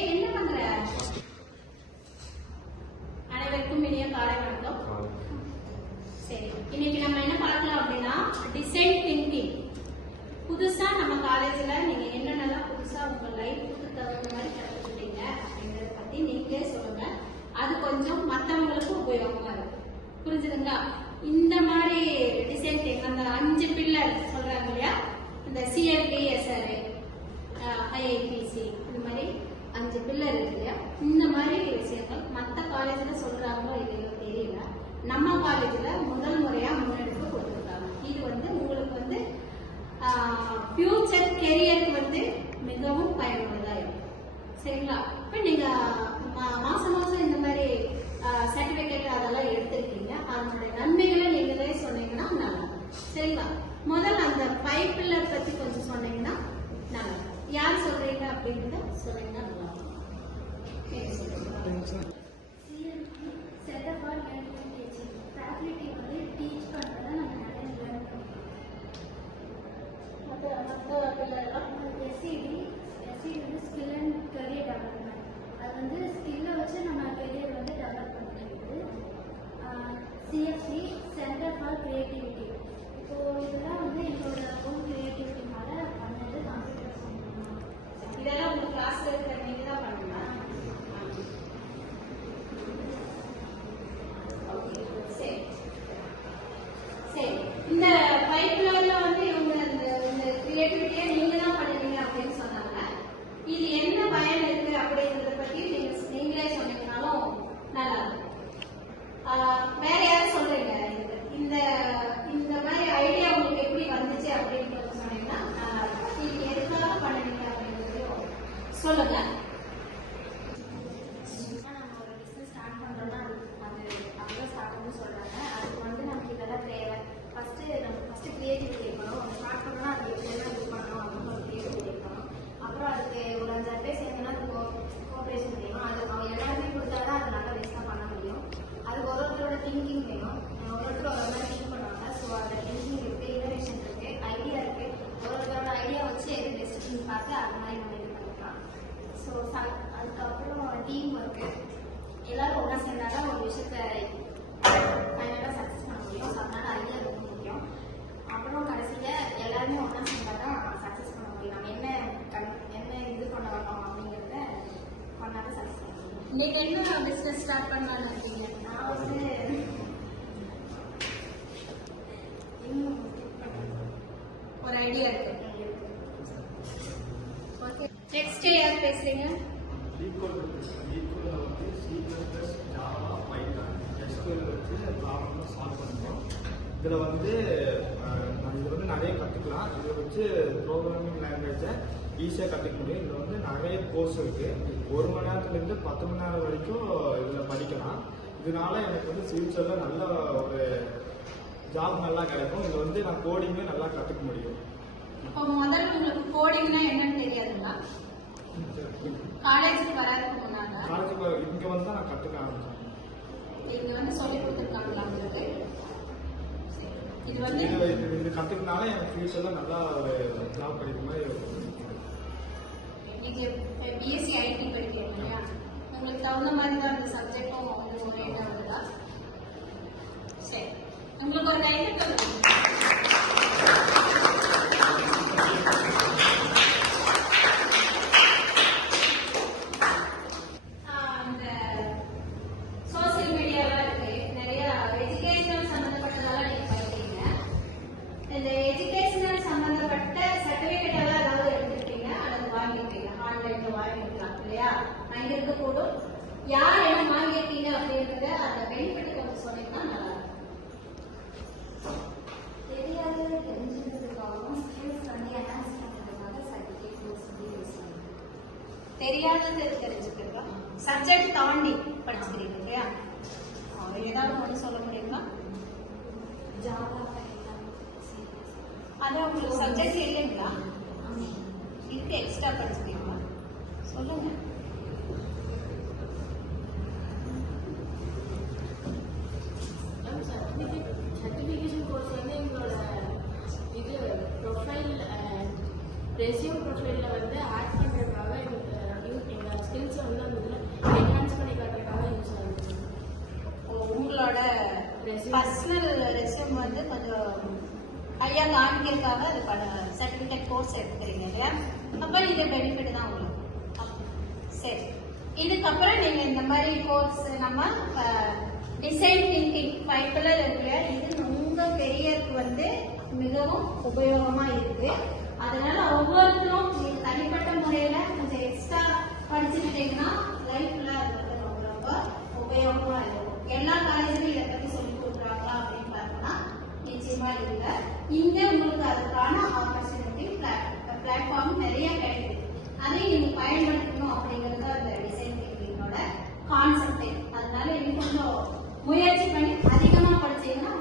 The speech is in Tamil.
என்ன பண்ற? அனைவருக்கும் இனிய காலை வணக்கம். சரி, இன்னைக்கு நம்ம என்ன பார்க்கலாம் அப்படின்னா டிசைன் திங்கிங். புதுசா நம்ம காலேஜ்ல நீங்க என்னென்னலாம் புதுசா உங்க லைஃபுக்கு தகுந்த மாதிரி கற்றுக்கிட்டீங்க அப்படிங்கறத பத்தி நீங்களே சொல்லுங்க. அது கொஞ்சம் மற்றவங்களுக்கும் உபயோகமா இருக்கும். புரிஞ்சுதுங்களா? இந்த மாதிரி டிசைன் திங்கிங் அந்த 5 பில்லர் சொல்றாங்க இல்லையா, இந்த CLDSR, IIPC, இந்த மாதிரி 5 பில்லர் இருக்கு இல்லையா, இந்த மாதிரி விஷயங்கள் மற்ற காலேஜ்ல சொல்றாங்களோ இல்லையோ தெரியல, நம்ம காலேஜ்ல முதல் முறையா முன்னெடுப்பு கொடுத்துருக்காங்க. இது உங்களுக்கு ஃபியூச்சர் கெரியருக்கு மிகவும் பயனுள்ளதா இருக்கும். சரிங்களா? இப்ப நீங்க மாசம் மாசம் இந்த மாதிரி சர்டிபிகேட் அதெல்லாம் எடுத்திருக்கீங்க, அதனுடைய நன்மைகளை நீங்களே சொன்னீங்கன்னா நல்லா. சரிங்களா? முதல்ல அந்த 5 பில்லர் பத்தி கொஞ்சம் சொன்னீங்கன்னா நல்லா. யார் சொல்றீங்க அப்படின்றத சொன்னீங்கன்னா நல்லா. Skill and career development. அது ஸ்கில்லை வச்சு நம்ம கெரியர் டெவலப் பண்ணிக்கிறது. CFC centre for creativity. இப்போ இதெல்லாம் என்னோட ஓன் கிரியேட்டிவிட்டினால பண்ணது. கம்ப்யூட்டர் சயின்ஸ் இதெல்லாம் உங்க கிளாஸ்ல இருக்கிற நீங்க தான் பண்ணுங்க. சரி சரி, இந்த 5 பில்லர்ல இவங்க இந்த கிரியேட்டிவிட்டியை நீங்க தான் பண்ணுவீங்க அப்படின்னு சொன்னாங்க. இது என்ன பயன் இருக்கு அப்படிங்கறத பத்தி நீங்களே சொன்னீங்கன்னாலும் நல்லா இருக்கும். வேற யாரும் சொல்றீங்க? இந்த இந்த மாதிரி ஐடியா உங்களுக்கு எப்படி வந்துச்சு அப்படின்னு சொன்னீங்கன்னா நல்லா இருக்கும். இது எதுக்காக பண்ணுவீங்க அப்படிங்கிறதையும் சொல்லுங்க. நம்ம ஒரு பிஸ்னஸ் ஸ்டார்ட் பண்ணுறோம்னா அது அப்படியே ஸ்டார்ட் பண்ணி சொல்கிறாங்க. அதுக்கு நமக்கு இதெல்லாம் தேவை. ஃபஸ்ட்டு கிரியேட்டிவிட்டி இருக்கணும். நம்ம ஸ்டார்ட் பண்ணோம்னா அது எப்படியெல்லாம் இது பண்ணணும் அப்படின்னு ஒரு கிரியேட்டிவிட்டி இருக்கணும். அப்புறம் அதுக்கு ஒரு 5 பேர் சேர்ந்தோன்னா அது கோஆப்ரேஷன் வேணும். அது அவங்க எல்லாருமே கொடுத்தா தான் அது நல்லா பெஸ்ட்டாக பண்ண முடியும். அதுக்கு ஒருத்தரோட திங்கிங் வேணும். ஒருத்தர் ஒரு மாதிரி திங்க் பண்ணுவாங்க. ஸோ அந்த திங்கிங் இருக்குது, இனோவேஷன் இருக்குது, ஐடியா இருக்குது. ஒருத்தரோட ஐடியா வச்சு எது பெஸ்ட்டுன்னு பார்த்து அது மாதிரி நம்ம இது பண்ணிக்கலாம். ஸோ அதுக்கப்புறம் டீம் ஒர்க்கு. எல்லாரும் ஒன்றா சேர்ந்தால் தான் ஒரு விஷயத்தை ஃபைனலாக சக்ஸஸ் பண்ண முடியும். ஸோ அதனால ஐடியா ரொம்ப முக்கியம். அப்புறம் கடைசியில் எல்லாருமே ஒன்றா சேர்ந்தால் தான் சக்ஸஸ் பண்ண முடியும். நம்ம என்ன இது பண்ண வரணும் அப்படிங்கிறத பண்ணாதான் சக்ஸஸ் பண்ண முடியும். நீங்க என்ன பிசினஸ் ஸ்டார்ட் பண்ணலாம்னு இருக்கீங்க? நான் இன்னும் ஒரு ஐடியா இருக்கு. ஓகே, நெக்ஸ்ட் யார் பேசுறீங்க? இதில் நம்ம நிறைய கற்றுக்கலாம். இதை வச்சு ப்ரோக்ராமிங் லாங்குவேஜை ஈஸியாக கற்றுக்க முடியும். இதில் நிறைய கோர்ஸ் இருக்குது. 1 மணி நேரத்துலேருந்து 10 மணி நேரம் வரைக்கும் இதில் படிக்கலாம். இதனால எனக்கு ஃபியூச்சரில் நல்ல ஒரு ஜாப் நல்லா கிடைக்கும். இதில் நான் கோடிங்கே நல்லா கற்றுக்க முடியும். இப்போ முதல்ல உங்களுக்கு கோடிங்னா என்னன்னு தெரியாதுங்களா? காலேஜுக்கு வராதுக்கு முன்னாங்க காலேஜுக்கு இங்கே தான் நான் கற்றுக்க ஆரம்பிச்சேன். இங்க சொல்லி கொடுத்துருக்காங்களா உங்களுக்கு? இது கற்றுக்கனால எனக்கு ஃபியூச்சரில் நல்லா ஒரு ஜாப் கிடைக்கிற மாதிரி. நீங்க BSc IT படிக்கிறீங்க இல்லையா, உங்களுக்கு தகுந்த மாதிரி தான் அந்த சப்ஜெக்டும் ஓரியண்டா வருதா? சரி, உங்களுக்கு ஒரு கைத்தட்டல். சோசியல் மீடியாலாம் இருக்கு, நிறைய எஜுகேஷனல் சம்பந்தப்பட்டதெல்லாம் நீங்க படிக்கிறீங்க. இந்த எஜுகேஷனல் சம்பந்தப்பட்ட சர்டிபிகேட் எல்லாம் ஏதாவது எடுத்துருக்கீங்க அல்லது வாங்கிருக்கீங்க? ஆன்லைன்ல வாங்கிருக்கலாம் இல்லையா? அங்க இருக்கக்கூடும். யார் என்ன வாங்கியிருக்கீங்க அப்படின்றத அந்த பெனிஃபிட் கொஞ்சம் சொன்னீங்கன்னா நல்லா இருக்கும். தெரியாத தெரிஞ்சுக்கிறதுக்காகவும் ஸ்கில்ஸ் என்ஹான்ஸ் பண்ணுறதுக்காக சர்டிஃபிகேட் கோர்ஸ் யூஸ் பண்ணுவோம். தெரியாதது தெரிஞ்சுக்கிறதா? சப்ஜெக்ட் தாண்டி படிச்சுக்கிறீங்க இல்லையா? ஏதாவது ஒன்று சொல்ல முடியுமா? ஜாவா, அது உங்களுக்கு சப்ஜெக்ட் இல்லைங்களா? இதுக்கு எக்ஸ்ட்ரா படிச்சுக்கிறீங்களா? சொல்லுங்க. சர்டிஃபிகேஷன் கோர்ஸ் எங்களோட இது ப்ரொஃபைல் ரெஸ்யூம் ப்ரொஃபைலில் ஆட் பண்ணுறதுக்காக எங்கள் ஸ்கில்ஸ் ஐயா காமிக்கிறதுக்காக அது சர்டிஃபிகேட் கோர்ஸ் எடுத்துக்கிறீங்க இல்லையா? அப்போ இது பெனிஃபிட் தான் உங்களுக்கு. சரி, இதுக்கப்புறம் நீங்க இந்த மாதிரி கோர்ஸ் நம்ம டிசைன் திங்கிங் 5 பில்லர் இருக்கு. இது உங்க கெரியருக்கு வந்து மிகவும் உபயோகமா இருக்கு. அதனால ஒவ்வொருத்தரும் நீங்க தனிப்பட்ட முறையில கொஞ்சம் எக்ஸ்ட்ரா படிச்சுக்கிட்டீங்கன்னா லைஃப்ல அது வந்து ரொம்ப ரொம்ப உபயோகமா இருக்கும். எல்லா காலேஜ்லயும் இதை பத்தி சொல்லி கொடுக்குறாங்களா அப்படின்னு பார்த்தோம்னா நிச்சயமா இல்லை. இங்க உங்களுக்கு அதுக்கான ஆப்பர்ச்சுனிட்டி பிளாட்ஃபார்ம் நிறைய கிடைக்குது. அதை நீங்க பயன்படுத்தணும் அப்படிங்கிறது அந்த டிசைன் திங்கிங்கோட கான்செப்டே. அதனால இன்னும் கொஞ்சம் முயற்சி பண்ணி அதிகமா படிச்சீங்கன்னா